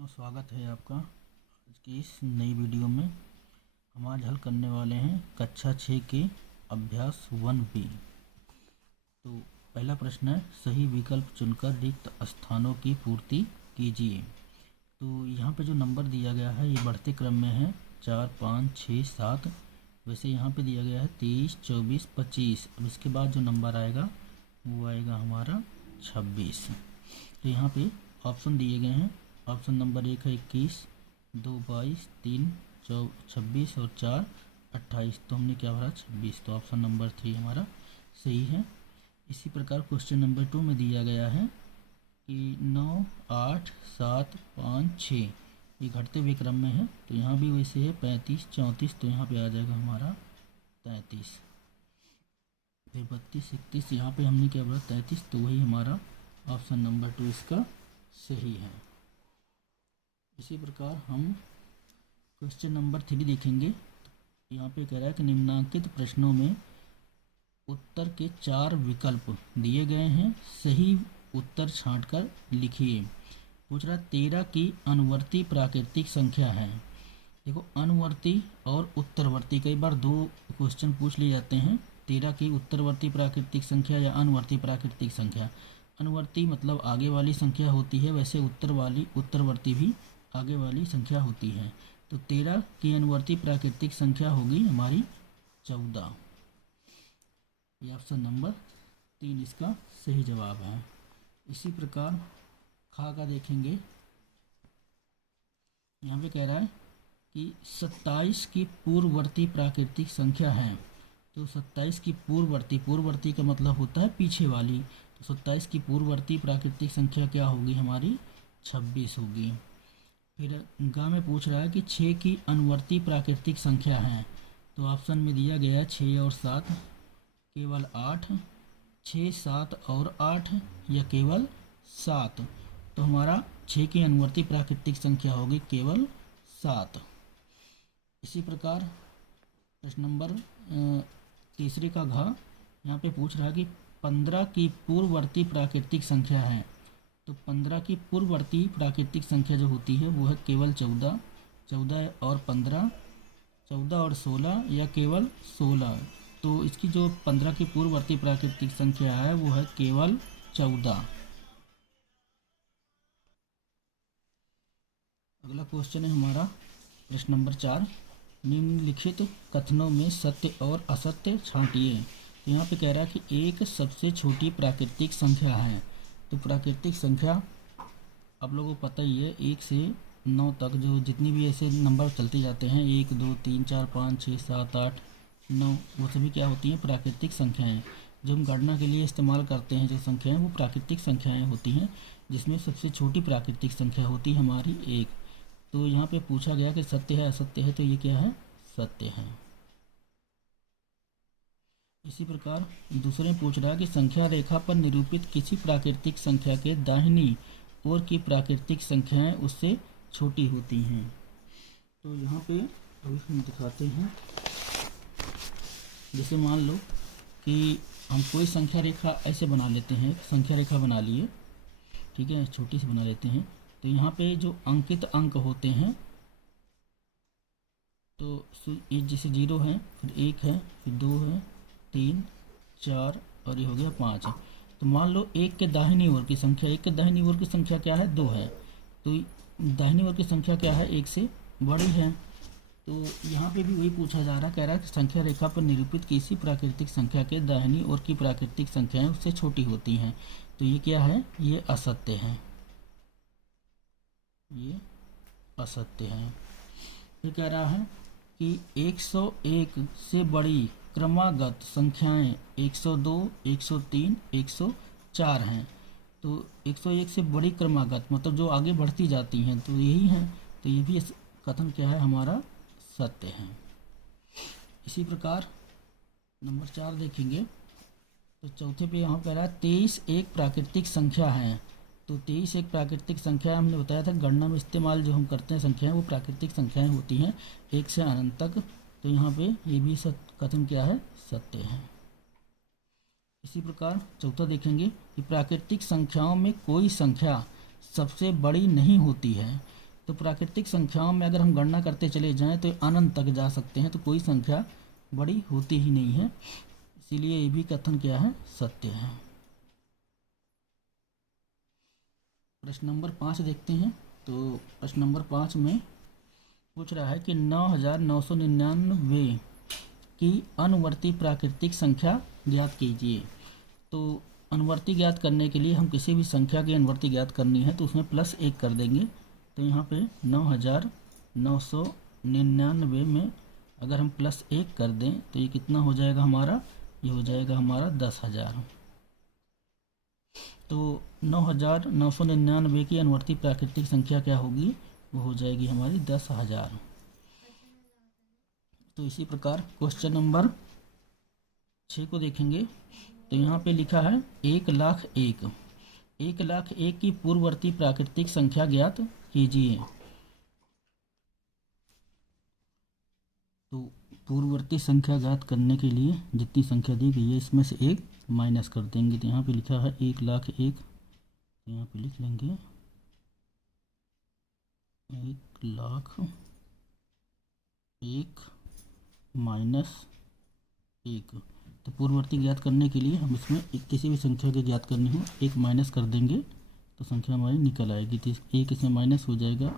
तो स्वागत है आपका आज की इस नई वीडियो में। हम आज हल करने वाले हैं कक्षा 6 के अभ्यास 1B। तो पहला प्रश्न है, सही विकल्प चुनकर रिक्त स्थानों की पूर्ति कीजिए। तो यहाँ पे जो नंबर दिया गया है ये बढ़ते क्रम में है, 4, 5, 6, 7। वैसे यहाँ पे दिया गया है 23, 24, 25। अब इसके बाद जो नंबर आएगा वो आएगा हमारा 26। तो यहाँ पे ऑप्शन दिए गए हैं। ऑप्शन नंबर 1 है 21, 2 22, 3 26 और 4 28। तो हमने क्या भरा 26। तो ऑप्शन नंबर 3 हमारा सही है। इसी प्रकार क्वेश्चन नंबर 2 में दिया गया है कि 9, 8, 7, 5, 6 ये घटते हुए क्रम में है। तो यहाँ भी वैसे है 35, 34। तो यहाँ पे आ जाएगा हमारा 33। फिर 32, 31 यहाँ पे हमने क्या भरा 33। तो वही हमारा ऑप्शन नंबर 2 इसका सही है। इसी प्रकार हम क्वेश्चन नंबर 3 देखेंगे। यहाँ पे कह रहा है कि निम्नांकित प्रश्नों में उत्तर के 4 विकल्प दिए गए हैं, सही उत्तर छांटकर लिखिए। पूछ रहा 13 की अनुवर्ती प्राकृतिक संख्या है। देखो अनुवर्ती और उत्तरवर्ती कई बार दो क्वेश्चन पूछ लिए जाते हैं। 13 की उत्तरवर्ती प्राकृतिक संख्या या अनुवर्ती प्राकृतिक संख्या। अनुवर्ती मतलब आगे वाली संख्या होती है, वैसे उत्तरवर्ती भी आगे वाली संख्या होती है। तो 13 की अनुवर्ती प्राकृतिक संख्या होगी हमारी 14। ये ऑप्शन नंबर 3 इसका सही जवाब है। इसी प्रकार खा का देखेंगे। यहाँ पे कह रहा है कि 27 की पूर्ववर्ती प्राकृतिक संख्या है। तो 27 की पूर्ववर्ती का मतलब होता है पीछे वाली। तो 27 की पूर्ववर्ती प्राकृतिक संख्या क्या होगी हमारी 26 होगी। फिर गा में पूछ रहा है कि 6 की अनुवर्ती प्राकृतिक संख्या है। तो ऑप्शन में दिया गया है 6 और 7, केवल 8, 6, 7 और 8 या केवल 7। तो हमारा 6 की अनुवर्ती प्राकृतिक संख्या होगी केवल 7। इसी प्रकार प्रश्न नंबर तीसरे का घ यहाँ पे पूछ रहा है कि 15 की पूर्ववर्ती प्राकृतिक संख्या है। तो 15 की पूर्ववर्ती प्राकृतिक संख्या जो होती है वो है केवल 14, 14 और 15, 14 और 16 या केवल 16। तो इसकी जो 15 की पूर्ववर्ती प्राकृतिक संख्या है वो है केवल 14। अगला क्वेश्चन है हमारा प्रश्न नंबर 4, निम्नलिखित कथनों में सत्य और असत्य छांटिए। तो यहाँ पे कह रहा है कि एक सबसे छोटी प्राकृतिक संख्या है। तो प्राकृतिक संख्या आप लोगों को पता ही है 1 से 9 तक जो जितनी भी ऐसे नंबर चलते जाते हैं 1, 2, 3, 4, 5, 6, 7, 8, 9 वो सभी क्या होती हैं प्राकृतिक संख्याएं। जो हम गणना के लिए इस्तेमाल करते हैं जो संख्याएं वो प्राकृतिक संख्याएं होती हैं, जिसमें सबसे छोटी प्राकृतिक संख्या होती है हमारी 1। तो यहाँ पे पूछा गया कि सत्य है असत्य है। तो ये क्या है सत्य है। इसी प्रकार दूसरे पूछ रहा है कि संख्या रेखा पर निरूपित किसी प्राकृतिक संख्या के दाहिनी ओर की प्राकृतिक संख्याएं उससे छोटी होती हैं। तो यहाँ पे अभी हम दिखाते हैं। जैसे मान लो कि हम कोई संख्या रेखा ऐसे बना लेते हैं, संख्या रेखा बना लिए, ठीक है, छोटी सी बना लेते हैं। तो यहाँ पे जो अंकित अंक होते हैं तो ये जैसे 0 है, फिर 1 है, फिर 2 है, 3, 4 और ये हो गया 5 है। तो मान लो 1 के दाहिनी ओर की संख्या, 1 के दाहिनी ओर की संख्या क्या है 2 है। तो दाहिनी ओर की संख्या क्या है 1 से बड़ी है। तो यहाँ पे भी वही पूछा जा रहा, कह रहा है कि संख्या रेखा पर निरूपित किसी प्राकृतिक संख्या के दाहिनी ओर की प्राकृतिक संख्याएं उससे छोटी होती हैं। तो ये क्या है ये असत्य है, ये असत्य है। फिर कह रहा है कि 101 से बड़ी क्रमागत संख्याएं 102, 103, 104 हैं। तो 101 से बड़ी क्रमागत मतलब जो आगे बढ़ती जाती हैं तो यही हैं। तो ये भी कथन क्या है हमारा सत्य है। इसी प्रकार नंबर 4 देखेंगे। तो चौथे पे यहाँ कह रहा है 23 एक प्राकृतिक संख्या है। तो 23 एक प्राकृतिक संख्या हमने बताया था गणना में इस्तेमाल जो हम करते हैं संख्याएं वो प्राकृतिक संख्याएं होती हैं 1 से अनंत तक। तो यहाँ पे ये भी कथन क्या है सत्य है। इसी प्रकार चौथा देखेंगे कि प्राकृतिक संख्याओं में कोई संख्या सबसे बड़ी नहीं होती है। तो प्राकृतिक संख्याओं में अगर हम गणना करते चले जाएं तो अनंत तक जा सकते हैं, तो कोई संख्या बड़ी होती ही नहीं है, इसीलिए ये भी कथन क्या है, सत्य है। प्रश्न नंबर 5 देखते हैं। तो प्रश्न नंबर 5 में पूछ रहा है कि 9999 की अनुवर्ती प्राकृतिक संख्या ज्ञात कीजिए। तो अनुवर्ती ज्ञात करने के लिए हम किसी भी संख्या की अनुवर्ती ज्ञात करनी है तो उसमें +1 कर देंगे। तो यहाँ पे 9999 में अगर हम +1 कर दें तो ये कितना हो जाएगा हमारा, ये हो जाएगा हमारा 10,000। तो 9999 की अनुवर्ती प्राकृतिक संख्या क्या होगी, वो हो जाएगी हमारी 10,000। तो इसी प्रकार क्वेश्चन नंबर 6 को देखेंगे। तो यहाँ पे लिखा है 1,01,000। 1,01,000 की पूर्ववर्ती प्राकृतिक संख्या ज्ञात कीजिए। तो पूर्ववर्ती संख्या ज्ञात करने के लिए जितनी संख्या दी गई है इसमें से 1 माइनस कर देंगे। तो यहाँ पे लिखा है 1,01,000, तो यहाँ पे लिख लेंगे 1,01,000 माइनस 1। तो पूर्ववर्ती ज्ञात करने के लिए हम इसमें किसी भी संख्या की ज्ञात करनी हो 1 माइनस कर देंगे तो संख्या हमारी निकल आएगी। तो 1 इसमें माइनस हो जाएगा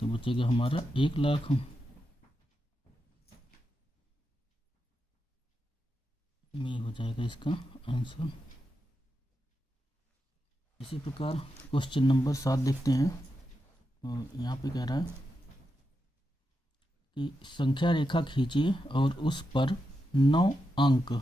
तो बचेगा हमारा 1,00,000। ये हो जाएगा इसका आंसर। इसी प्रकार क्वेश्चन नंबर 7 देखते हैं। तो यहाँ पे कह रहा है कि संख्या रेखा खींचिए और उस पर 9 अंक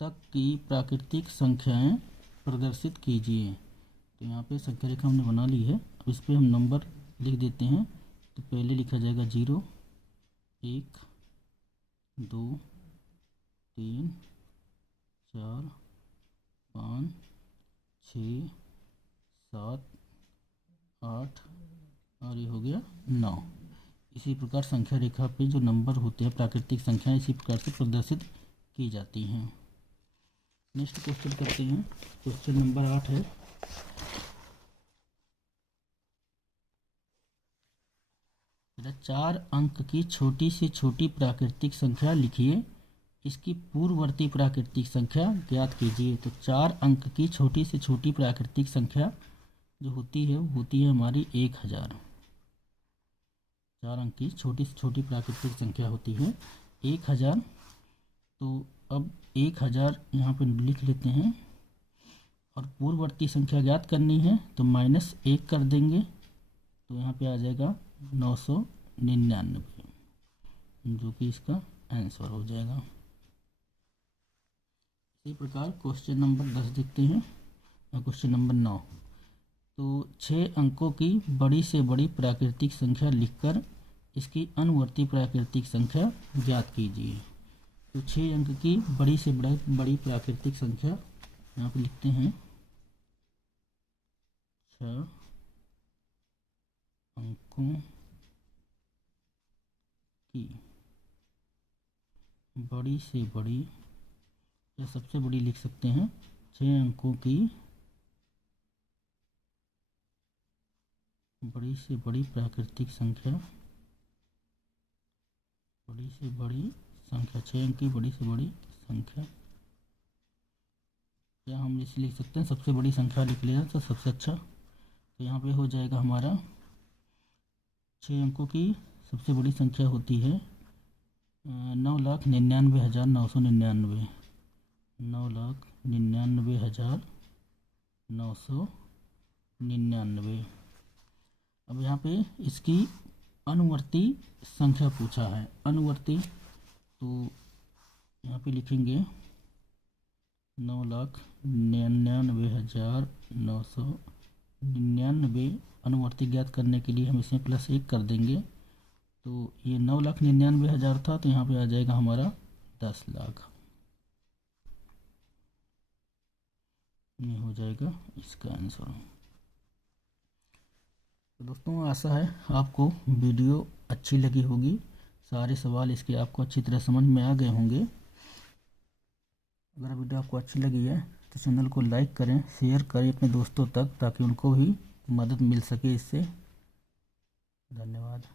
तक की प्राकृतिक संख्याएं प्रदर्शित कीजिए। तो यहाँ पे संख्या रेखा हमने बना ली है। अब इस पर हम नंबर लिख देते हैं। तो पहले लिखा जाएगा 0, 1, 2, 3, 4, 5, 6, 7, 8 और ये हो गया 9। इसी प्रकार संख्या रेखा पे जो नंबर होते हैं प्राकृतिक संख्याएं इसी प्रकार से प्रदर्शित की जाती हैं। नेक्स्ट क्वेश्चन करते हैं। क्वेश्चन नंबर 8 है। चार अंक की छोटी से छोटी प्राकृतिक संख्या लिखिए, इसकी पूर्ववर्ती प्राकृतिक संख्या ज्ञात कीजिए। तो 4 अंक की छोटी से छोटी प्राकृतिक संख्या जो होती है वो होती है हमारी 1,000। 4 अंक की छोटी से छोटी प्राकृतिक संख्या होती है 1,000। तो अब 1,000 यहाँ पे लिख लेते हैं और पूर्ववर्ती संख्या ज्ञात करनी है तो -1 कर देंगे। तो यहाँ पे आ जाएगा 999 जो कि इसका आंसर हो जाएगा। इसी प्रकार क्वेश्चन नंबर 10 देखते हैं और क्वेश्चन नंबर 9। तो 6 अंकों की बड़ी से बड़ी प्राकृतिक संख्या लिखकर इसकी अनुवर्ती प्राकृतिक संख्या ज्ञात कीजिए। तो 6 अंक की बड़ी से बड़ी प्राकृतिक संख्या यहाँ पे लिखते हैं 6 अंकों की बड़ी से बड़ी या सबसे बड़ी लिख सकते हैं 6 अंकों की बड़ी से बड़ी प्राकृतिक संख्या, बड़ी से बड़ी संख्या 6 अंक की बड़ी से बड़ी संख्या, या हम इसे लिख सकते हैं सबसे बड़ी संख्या लिख लिया तो सबसे अच्छा। तो यहाँ पे हो जाएगा हमारा 6 अंकों की सबसे बड़ी संख्या होती है 9,99,999। 9,99,999। अब यहाँ पे इसकी अनुवर्ती संख्या पूछा है। अनुवर्ती तो यहाँ पे लिखेंगे 9,99,999। अनुवर्ती ज्ञात करने के लिए हम इसमें +1 कर देंगे। तो ये 9,99,000 था तो यहाँ पे आ जाएगा हमारा 10 लाख। ये हो जाएगा इसका आंसर। तो दोस्तों आशा है आपको वीडियो अच्छी लगी होगी। सारे सवाल इसके आपको अच्छी तरह समझ में आ गए होंगे। अगर वीडियो आपको अच्छी लगी है तो चैनल को लाइक करें, शेयर करें अपने दोस्तों तक ताकि उनको भी मदद मिल सके इससे। धन्यवाद।